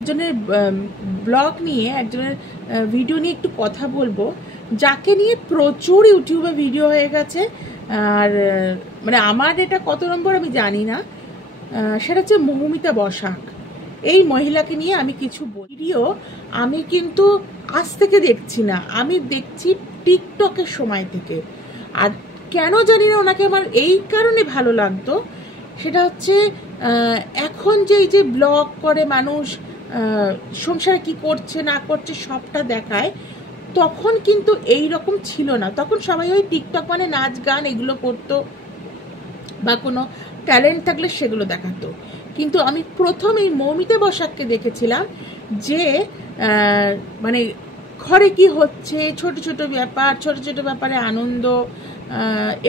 একজনের ব্লগ নিয়ে একজনের ভিডিও নিয়ে একটু কথা বলবো, যাকে নিয়ে প্রচুর ইউটিউবে ভিডিও হয়ে গেছে। আর মানে আমার এটা কত নম্বর আমি জানি না, সেটা হচ্ছে মৌমিতা বসাক। এই মহিলাকে নিয়ে আমি কিছু ভিডিও আমি কিন্তু আজ থেকে দেখছি না, আমি দেখছি টিকটকের সময় থেকে। আর কেন জানি না ওনাকে আমার এই কারণে ভালো লাগতো, সেটা হচ্ছে এখন যে এই যে ব্লগ করে মানুষ সংসারে কি করছে না করছে সবটা দেখায়, তখন কিন্তু এই রকম ছিল না। তখন সবাই ওই টিকটক মানে নাচ গান এগুলো করতো বা কোনো ট্যালেন্ট থাকলে সেগুলো দেখাতো। কিন্তু আমি প্রথম এই মৌমিতা বসাককে দেখেছিলাম যে মানে ঘরে কি হচ্ছে, ছোট ছোট ব্যাপার, ছোট ছোট ব্যাপারে আনন্দ।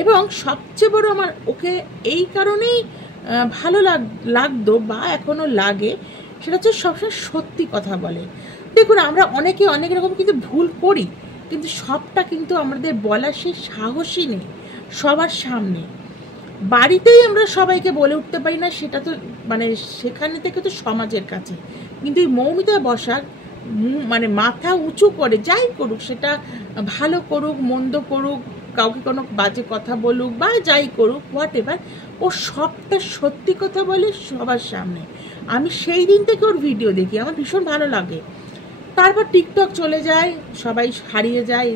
এবং সবচেয়ে বড় আমার ওকে এই কারণেই ভালো লাগতো বা এখনও লাগে, সেটা হচ্ছে সবসময় সত্যি কথা বলে। দেখুন, আমরা অনেকে অনেক রকম কিন্তু ভুল করি, কিন্তু সবটা কিন্তু আমাদের বলার সেই সাহসই নেই সবার সামনে। বাড়িতেই আমরা সবাইকে বলে উঠতে পারি না, সেটা তো মানে সেখানে থেকে তো সমাজের কাছে। কিন্তু এই মৌমিতা বসাক মানে মাথা উঁচু করে যাই করুক, সেটা ভালো করুক মন্দ করুক, কাউকে কোনো বাজে কথা বলুক বা যাই করুক, হোয়াট এভার, ও সবটা সত্যি কথা বলে সবার সামনে। আমি সেই দিন থেকে ওর ভিডিও দেখি, আমার ভীষণ ভালো লাগে। তারপর টিকটক চলে যায়, সবাই হারিয়ে যায়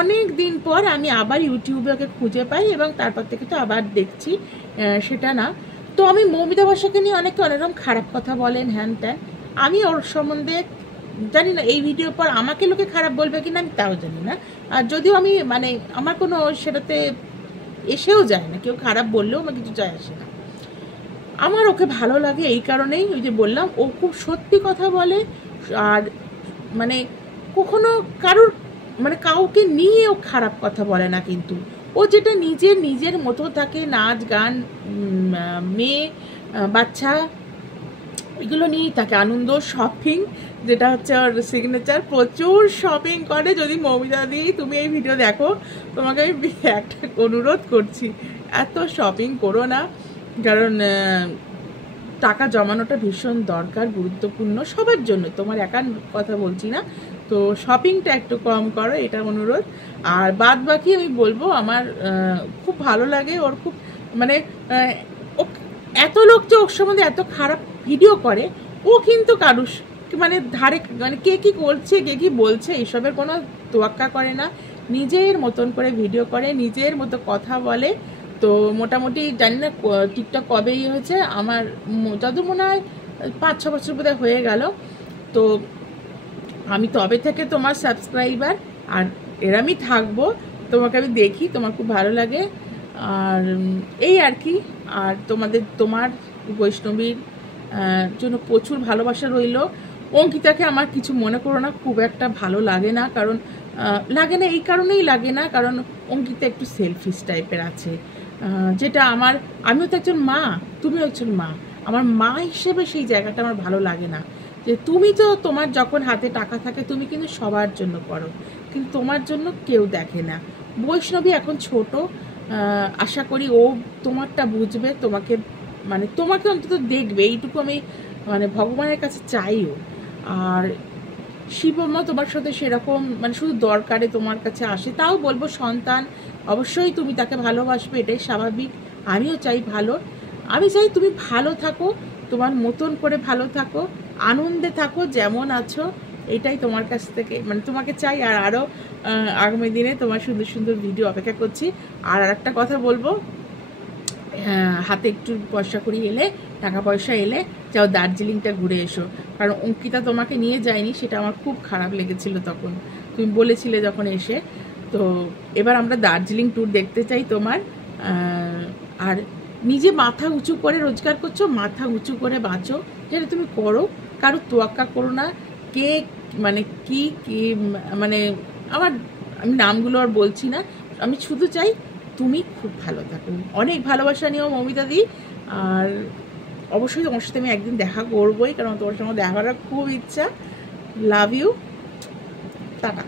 অনেক দিন পর আমি আবার ইউটিউবে ওকে খুঁজে পাই এবং তারপর থেকে তো আবার দেখছি, সেটা না। তো আমি মৌমিতা বসাককে নিয়ে অনেকে অনেক রকম খারাপ কথা বলেন, হ্যান ত্যান। আমি ওর সম্বন্ধে জানি না এই ভিডিওর পর আমাকে লোকে খারাপ বলবে কিনা আমি তাও জানি না। আর যদিও আমি মানে আমার কোনো সেটাতে এসেও যায় না, কেউ খারাপ বললেও আমার কিছু যায় আসে না। আমার ওকে ভালো লাগে এই কারণেই, ওই যে বললাম, ও খুব সত্যি কথা বলে। আর মানে কখনো কারোর মানে কাউকে নিয়েও খারাপ কথা বলে না, কিন্তু ও যেটা নিজের মতো থাকে, নাচ গান, মেয়ে বাচ্চা এগুলো নিয়েই থাকে, আনন্দ, শপিং, যেটা হচ্ছে ওর সিগনেচার। প্রচুর শপিং করে। যদি মৌমিতা দি তুমি এই ভিডিও দেখো, তোমাকে আমি একটা অনুরোধ করছি, এত শপিং করো না, কারণ টাকা জমানোটা ভীষণ দরকার, গুরুত্বপূর্ণ সবার জন্য, তোমার একার কথা বলছি না। তো শপিংটা একটু কম করো, এটা অনুরোধ। আর বাদ বাকি আমি বলবো আমার খুব ভালো লাগে ওর, খুব মানে ও এত লোক যে ওর সম্বন্ধে এত খারাপ ভিডিও করে, ও কিন্তু কারুষ মানে ধারে মানে কে কি করছে কে কি বলছে এইসবের কোনো তোয়াক্কা করে না। নিজের মতন করে ভিডিও করে, নিজের মতো কথা বলে। তো মোটামুটি জানি না টিকটক কবে হয়েছে, আমার যত মনে হয় 5-6 বছর বোধহয় হয়ে গেল। তো আমি তবে থেকে তোমার সাবস্ক্রাইবার, আর এরমই থাকবো। তোমাকে আমি দেখি, তোমার খুব ভালো লাগে। আর এই আর কি। আর তোমার বৈষ্ণবীর জন্য প্রচুর ভালোবাসা রইল। অঙ্কিতাকে আমার কিছু মনে করো না, খুব একটা ভালো লাগে না। কারণ লাগে না এই কারণেই লাগে না, কারণ অঙ্কিতা একটু সেলফিশ টাইপের আছে, যেটা আমিও তো একজন মা, তুমিও একজন মা। আমার মা হিসেবে সেই জায়গাটা আমার ভালো লাগে না। যে তুমি তো তোমার যখন হাতে টাকা থাকে তুমি কিন্তু সবার জন্য করো, কিন্তু তোমার জন্য কেউ দেখে না। বৈষ্ণবী এখন ছোট, আশা করি ও তোমারটা বুঝবে, তোমাকে অন্তত দেখবে, এইটুকু আমি মানে ভগবানের কাছে চাইও। আর শিবম্মা তোমার সাথে সেরকম মানে শুধু দরকারে তোমার কাছে আসে, তাও বলবো সন্তান, অবশ্যই তুমি তাকে ভালোবাসবে, এটাই স্বাভাবিক। আমিও চাই ভালো, আমি চাই তুমি ভালো থাকো, তোমার মতন করে ভালো থাকো, আনন্দে থাকো যেমন আছো, এটাই তোমার কাছ থেকে মানে তোমাকে চাই। আর আরও আগামী দিনে তোমার সুন্দর সুন্দর ভিডিও অপেক্ষা করছি। আর একটা কথা বলবো, হাতে একটু পয়সা করি এলে, টাকা পয়সা এলে যাও দার্জিলিংটা ঘুরে এসো। কারণ অঙ্কিতা তোমাকে নিয়ে যায়নি, সেটা আমার খুব খারাপ লেগেছিল তখন, তুমি বলেছিলে যখন এসে। তো এবার আমরা দার্জিলিং ট্যুর দেখতে চাই তোমার। আর নিজে মাথা উঁচু করে রোজগার করছো, মাথা উঁচু করে বাঁচো, যেটা তুমি করো, কারো তোয়াক্কা করো না। কে মানে কি মানে আমি নামগুলো আর বলছি না, আমি শুধু চাই তুমি খুব ভালো থাকো। অনেক ভালোবাসা নিও মৌমিতা দি। আর অবশ্যই তোমার সাথে আমি একদিন দেখা করবোই, কারণ তোমার সঙ্গে দেখা করার খুব ইচ্ছা। Love you, tata.